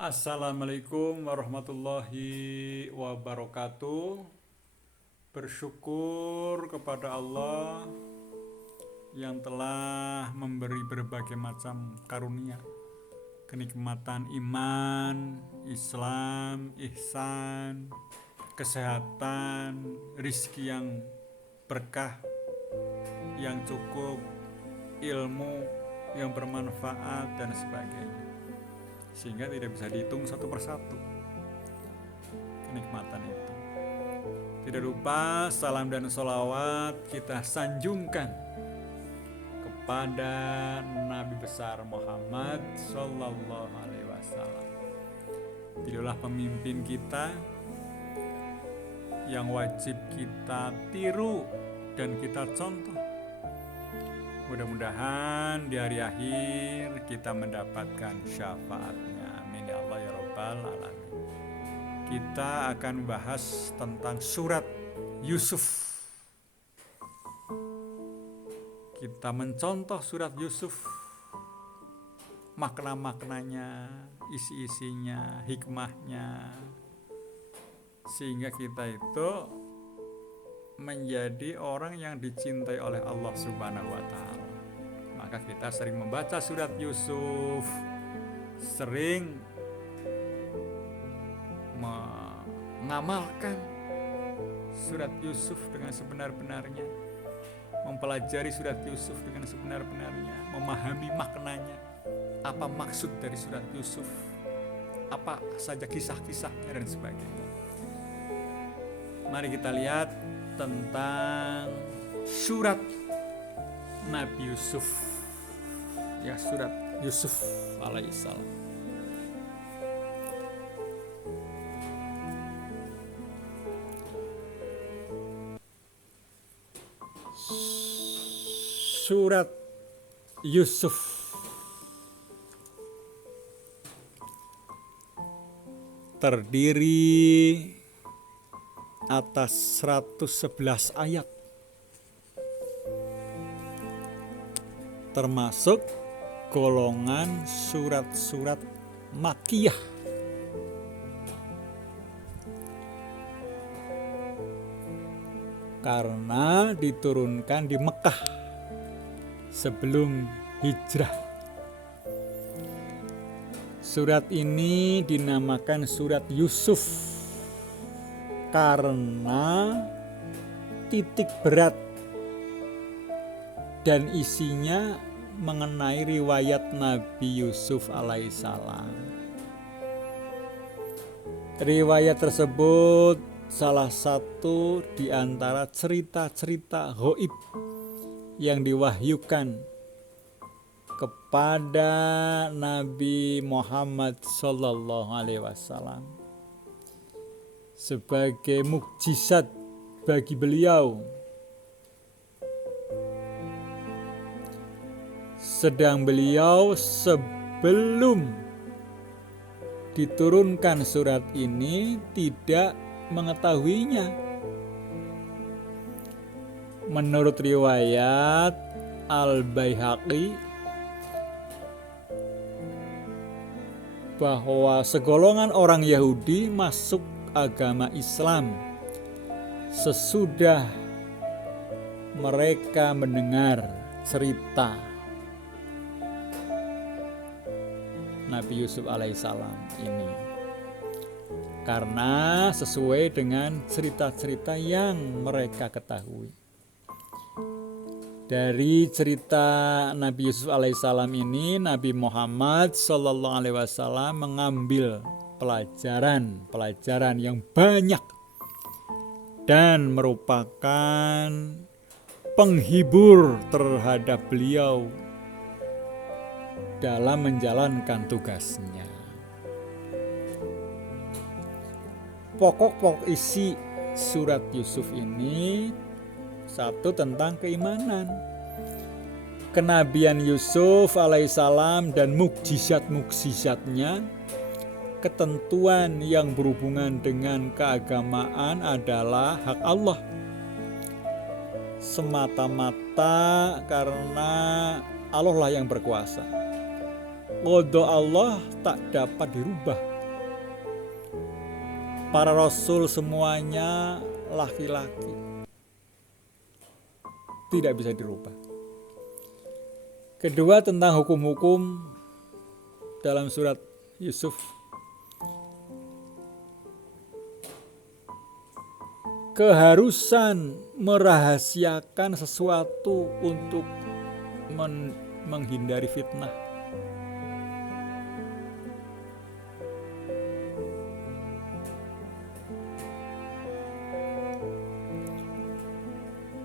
Assalamualaikum warahmatullahi wabarakatuh. Bersyukur kepada Allah yang telah memberi berbagai macam karunia, kenikmatan iman, Islam, ihsan, kesehatan, rizki yang berkah, yang cukup, ilmu yang bermanfaat dan sebagainya, sehingga tidak bisa dihitung satu persatu kenikmatan itu. Tidak lupa salam dan sholawat kita sanjungkan kepada Nabi besar Muhammad Sallallahu Alaihi Wasallam. Beliaulah pemimpin kita yang wajib kita tiru dan kita contoh. Mudah-mudahan di hari akhir kita mendapatkan syafaatnya. Amin ya Allah ya Rabbal Alamin. Kita akan bahas tentang surat Yusuf. Kita mencontoh surat Yusuf, makna-maknanya, isi-isinya, hikmahnya, sehingga kita itu menjadi orang yang dicintai oleh Allah Subhanahu wa Ta'ala. Maka kita sering membaca surat Yusuf, sering mengamalkan surat Yusuf dengan sebenar-benarnya, mempelajari surat Yusuf dengan sebenar-benarnya, memahami maknanya, apa maksud dari surat Yusuf, apa saja kisah-kisahnya dan sebagainya. Mari kita lihat tentang surat Nabi Yusuf, ya, surat Yusuf alaihissalam. Surat Yusuf terdiri atas 111 ayat, termasuk golongan surat-surat Makkiyah. Karena diturunkan di Mekah sebelum hijrah. Surat ini dinamakan surat Yusuf karena titik berat dan isinya mengenai riwayat Nabi Yusuf alaihissalam. Riwayat tersebut salah satu di antara cerita-cerita ghaib yang diwahyukan kepada Nabi Muhammad Sallallahu Alaihi Wasallam sebagai mukjizat bagi beliau. Sedang beliau sebelum diturunkan surat ini tidak mengetahuinya. Menurut riwayat Al-Baihaqi bahwa segolongan orang Yahudi masuk agama Islam sesudah mereka mendengar cerita Nabi Yusuf alaihissalam ini, karena sesuai dengan cerita-cerita yang mereka ketahui. Dari cerita Nabi Yusuf alaihissalam ini, Nabi Muhammad Sallallahu Alaihi Wasallam mengambil pelajaran yang banyak dan merupakan penghibur terhadap beliau dalam menjalankan tugasnya. Pokok-pokok isi surat Yusuf ini, satu, tentang keimanan, kenabian Yusuf alaihissalam dan mukjizat-mukjizatnya. Ketentuan yang berhubungan dengan keagamaan adalah hak Allah semata-mata karena Allah lah yang berkuasa. Qada Allah tak dapat dirubah. para rasul semuanya laki-laki. Tidak bisa dirubah. Kedua, tentang hukum-hukum dalam surat Yusuf. Keharusan merahasiakan sesuatu untuk menghindari fitnah.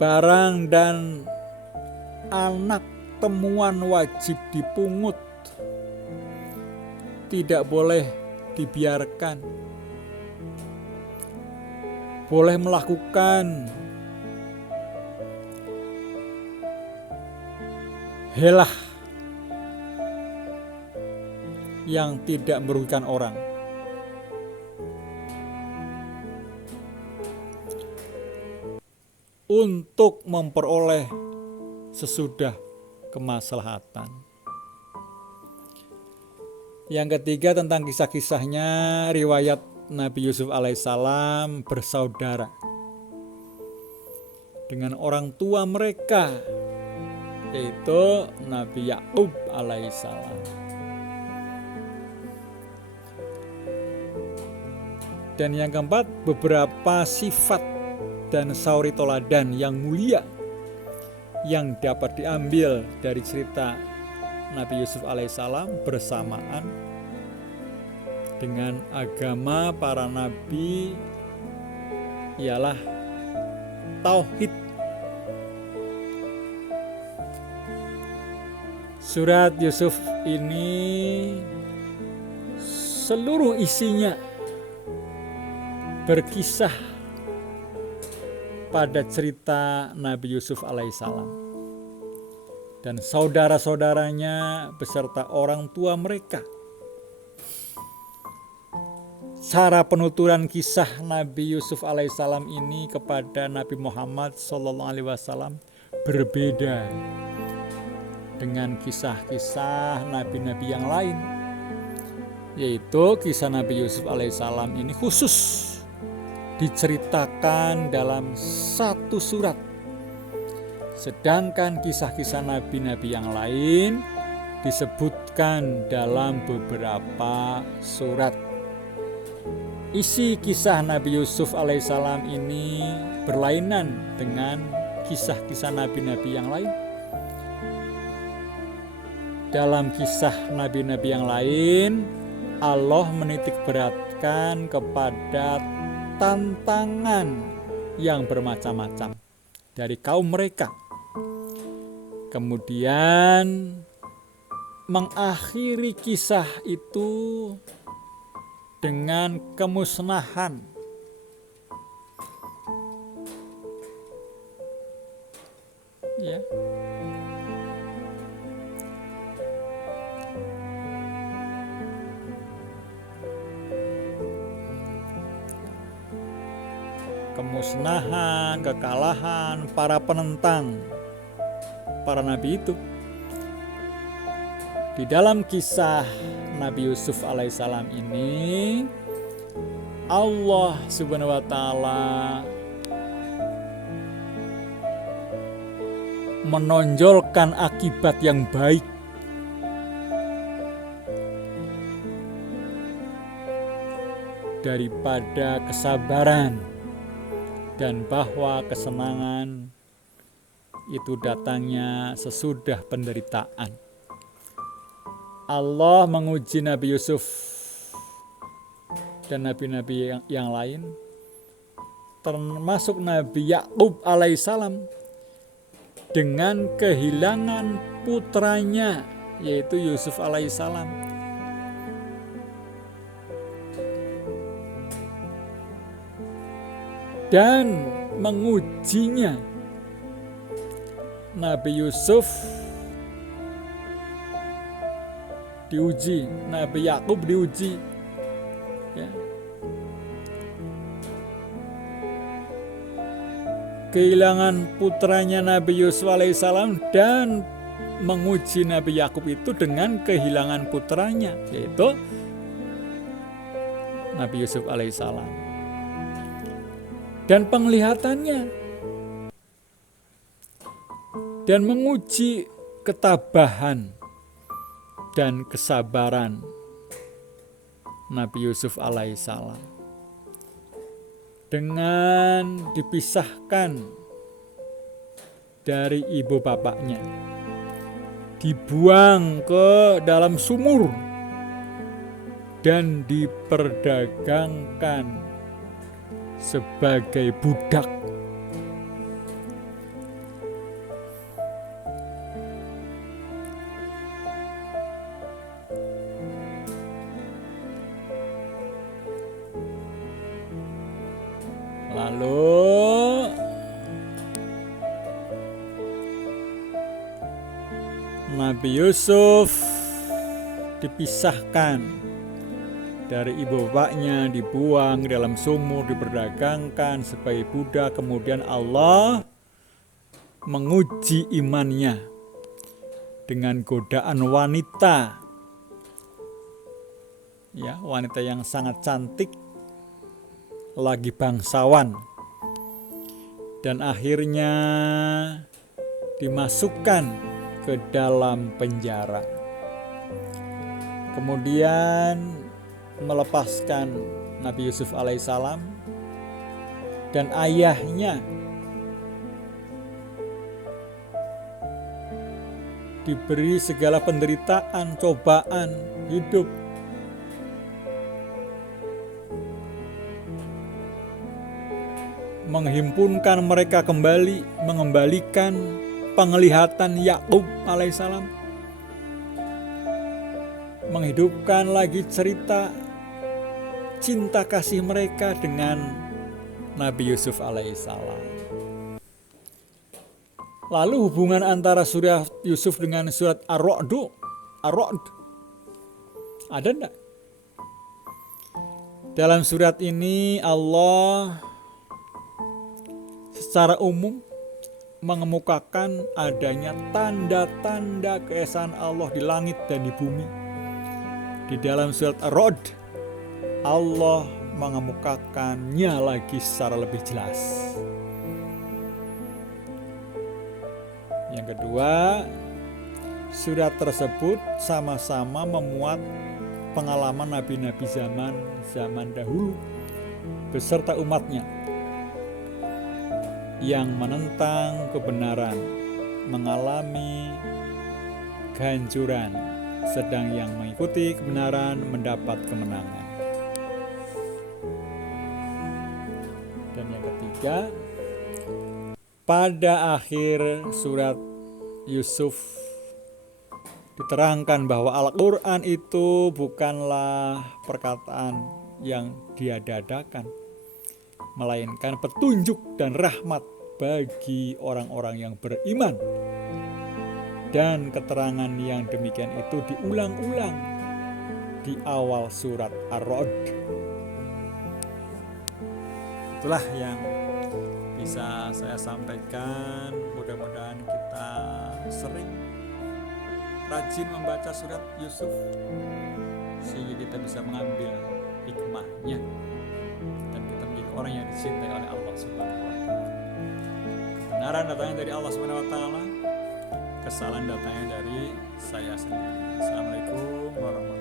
Barang dan anak temuan wajib dipungut, tidak boleh dibiarkan. Boleh melakukan helah yang tidak merugikan orang. Untuk memperoleh sesudah kemaslahatan. Yang ketiga, tentang kisah-kisahnya riwayat Nabi Yusuf alaihissalam bersaudara dengan orang tua mereka, yaitu Nabi Yakub alaihissalam. Dan yang keempat, beberapa sifat dan sauri toladan yang mulia yang dapat diambil dari cerita Nabi Yusuf alaihissalam bersamaan dengan agama para nabi, ialah tauhid. Surat Yusuf ini seluruh isinya berkisah pada cerita Nabi Yusuf alaihissalam dan saudara-saudaranya beserta orang tua mereka. Cara penuturan kisah Nabi Yusuf alaihissalam ini kepada Nabi Muhammad SAW berbeda dengan kisah-kisah nabi-nabi yang lain, yaitu kisah Nabi Yusuf alaihissalam ini khusus diceritakan dalam satu surat, sedangkan kisah-kisah nabi-nabi yang lain disebutkan dalam beberapa surat. Isi kisah Nabi Yusuf alaihissalam ini berlainan dengan kisah-kisah nabi-nabi yang lain. Dalam kisah nabi-nabi yang lain, Allah menitik beratkan kepada tantangan yang bermacam-macam dari kaum mereka. Kemudian mengakhiri kisah itu dengan kemusnahan. Ya. Kemusnahan, kekalahan para penentang, para nabi itu. Di dalam kisah Nabi Yusuf alaihissalam ini, Allah subhanahu wa ta'ala menonjolkan akibat yang baik daripada kesabaran, dan bahwa kesenangan itu datangnya sesudah penderitaan. Allah menguji Nabi Yusuf dan nabi-nabi yang lain, termasuk Nabi Yakub alaihissalam, dengan kehilangan putranya, yaitu Yusuf alaihissalam. Dan mengujinya. Nabi Yusuf diuji, Nabi Yakub diuji, ya. Kehilangan putranya Nabi Yusuf alaihissalam dan menguji Nabi Yakub itu dengan kehilangan putranya, yaitu Nabi Yusuf alaihissalam. dan penglihatannya, dan menguji ketabahan dan kesabaran Nabi Yusuf alaihissalam dengan dipisahkan dari ibu bapaknya, dibuang ke dalam sumur dan diperdagangkan sebagai budak. Lalu Nabi Yusuf dipisahkan dari ibu bapaknya, dibuang ke dalam sumur, diperdagangkan sebagai budak. Kemudian Allah menguji imannya dengan godaan wanita, ya, wanita yang sangat cantik, lagi bangsawan, dan akhirnya dimasukkan ke dalam penjara. Kemudian melepaskan Nabi Yusuf alaihissalam dan ayahnya diberi segala penderitaan, cobaan hidup. Menghimpunkan mereka kembali, mengembalikan penglihatan Yakub alaihissalam, menghidupkan lagi cerita cinta kasih mereka dengan Nabi Yusuf alaihissalam. Lalu hubungan antara surah Yusuf dengan surat Ar-Ra'd ada enggak? Dalam surat ini Allah secara umum mengemukakan adanya tanda-tanda keesaan Allah di langit dan di bumi. Di dalam surat Ar-Ra'd Allah mengemukakannya lagi secara lebih jelas. Yang kedua, surat tersebut sama-sama memuat pengalaman nabi-nabi zaman dahulu beserta umatnya yang menentang kebenaran, mengalami kehancuran, sedang yang mengikuti kebenaran mendapat kemenangan. Dan yang ketiga, pada akhir surat Yusuf diterangkan bahwa Al-Quran itu bukanlah perkataan yang diada-adakan, melainkan petunjuk dan rahmat bagi orang-orang yang beriman. Dan keterangan yang demikian itu diulang-ulang di awal surat Ar-Ra'd. Itulah yang bisa saya sampaikan. Mudah-mudahan kita sering rajin membaca surat Yusuf sehingga kita bisa mengambil hikmahnya dan kita menjadi orang yang dicintai oleh Allah Subhanahu wa taala. Kebenaran datangnya dari Allah Subhanahu wa taala, kesalahan datangnya dari saya sendiri. Assalamualaikum warahmatullahi wabarakatuh.